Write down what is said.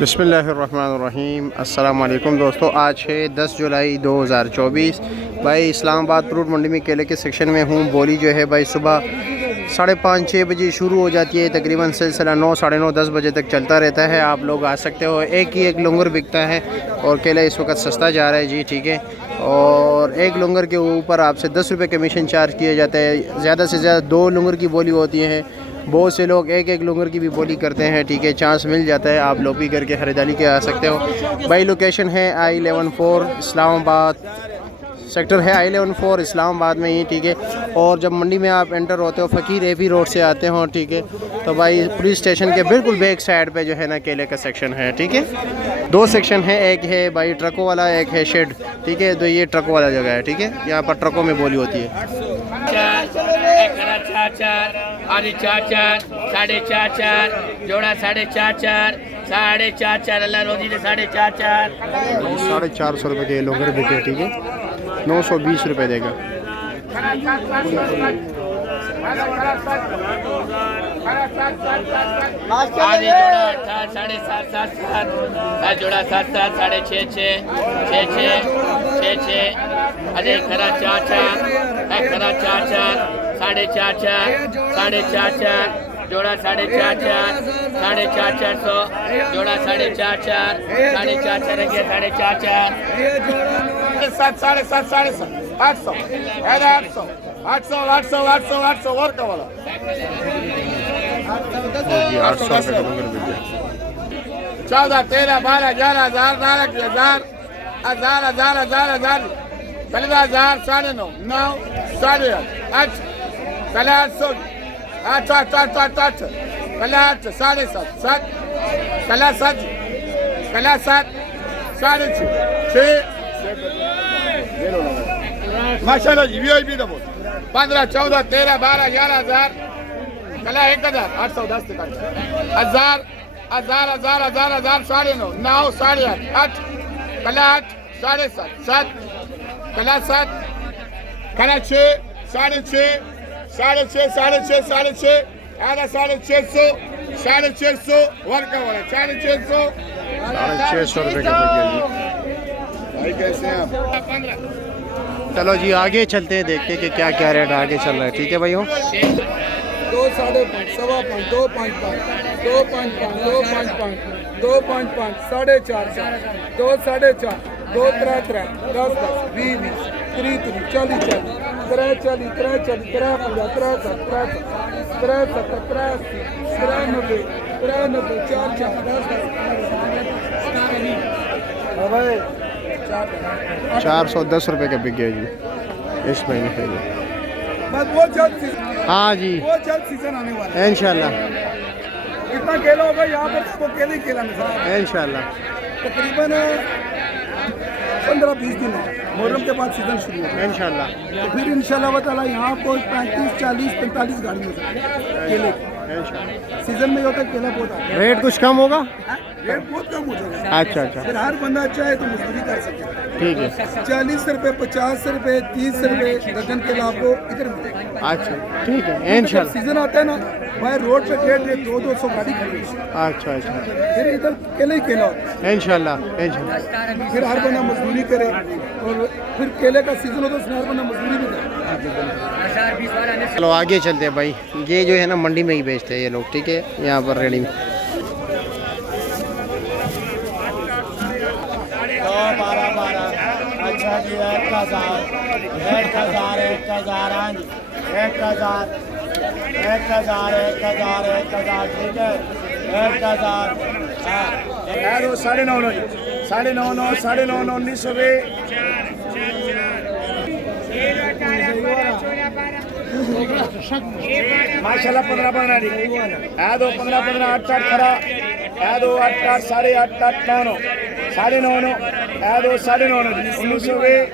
बिस्मिल्लाहिर्रहमानिर्रहीम। अस्सलाम वालेकुम दोस्तों, आज है 10 जुलाई 2024। भाई इस्लामाबाद फ्रूट मंडी में केले के सेक्शन में हूँ। बोली जो है भाई सुबह 5:30-6 बजे शुरू हो जाती है, तकरीबन सिलसिला 9, साढ़े 9, 10 बजे तक चलता रहता है। आप लोग आ सकते हो। एक ही एक लंगर बिकता है और केला इस वक्त सस्ता जा रहा है जी, ठीक है। और एक लंगर के ऊपर आपसे 10 रुपये कमीशन चार्ज किया जाता है। ज़्यादा से ज़्यादा 2 लंगर की बोली होती है। बहुत से लोग एक एक लंगर की भी बोली करते हैं, ठीक है। चांस मिल जाता है, आप लोग भी करके ख़रीदारी के आ सकते हो। भाई लोकेशन है I-11-4 इस्लामाबाद, सेक्टर है I-11-4 इस्लामाबाद में ही, ठीक है। और जब मंडी में आप एंटर होते हो, फ़कीर एपी रोड से आते हो, ठीक है, तो भाई पुलिस स्टेशन के बिल्कुल बैक साइड पे जो है ना केले का सेक्शन है, ठीक है। 2 सेक्शन है, एक है भाई ट्रकों वाला, एक है शेड, ठीक है। तो ये ट्रकों वाला जगह है, ठीक है। यहाँ पर ट्रकों में बोली होती है। 4 4.5 जोड़ा 4.5 4.5 अल्लाह रोजी ने 4.5 450 रुपये के लोगर बिके, ठीक है। 920 रुपये देगा। आधी जोड़ा 8 7.5 जोड़ा 7 6.5 अरे खरा 4 4.5 जोड़ा 4.5 4.5 जोड़ा 4.5 4.5 800 और का वाला 800 रुपये 14 13 12 11 1000 15,000 9.5 9 8 माशाल्लाह जी वीआईपी का बोल 15 14 13 12 11,000 कला 1,000 810 1000 9.5 9 8 कला 8 7.5 कला 7 कला 6 6.5 आधा 650 वर्क वाला 650 रुपये का भाई कैसे हैं आप 15 चलो जी आगे चलते हैं, देखते हैं कि क्या क्या रेट आगे चल रहा है, ठीक है भाइयों। 2 5.5 सवा 5 2 5 5 2 5 5 2 5 5 2 5 5 4.5 2 4.5 2 3 3 10 10 20 20 30 40 40 40 40 40 410 रुपये का बिक गया जी इस महीने के लिए। बस बहुत जल्द हाँ जी, बहुत जल्द सीजन आने वाला है। इंशाल्लाह कितना केला होगा यहाँ पर? आपको केले ही केला नजर आएगा। इंशाल्लाह। तकरीबन 15-20 दिन है, मुहर्रम के बाद सीजन शुरू होगा इंशाल्लाह। तो फिर इंशाल्लाह ताला यहाँ को 35 40 45 गाड़ी में केले की। सीजन में होता है केला बहुत आता है। रेट कुछ कम होगा? रेट बहुत कम हो जाएगा। अच्छा अच्छा, फिर हर बंदा चाहे तो मजदूरी कर सके। ठीक है। 40 रुपये 50 रुपये 30 रुपये दर्जन केला आपको इधर मिलेगा। अच्छा ठीक है, इंशाल्लाह। सीजन आता है ना भाई, रोड पे डेढ़ 200 गाड़ी खड़ी है। अच्छा अच्छा, फिर इधर केले ही केला होता है। इंशाल्लाह इंशाल्लाह। फिर हर बंदा मजदूरी करे और फिर केले का सीजन हो तो उसमें हर बंदा मजदूरी भी करे। चलो आगे चलते हैं भाई। ये जो है ना मंडी में ही बेचते हैं ये लोग, ठीक है। यहाँ पर रेडी में 12 अच्छा जी 1,000 ठीक है 1,000 9.5 1900 माशाल्लाह 15 है दो 15 8 खरा है दो 8 8 8.5 9 9 9.5 है दो 9.5 1900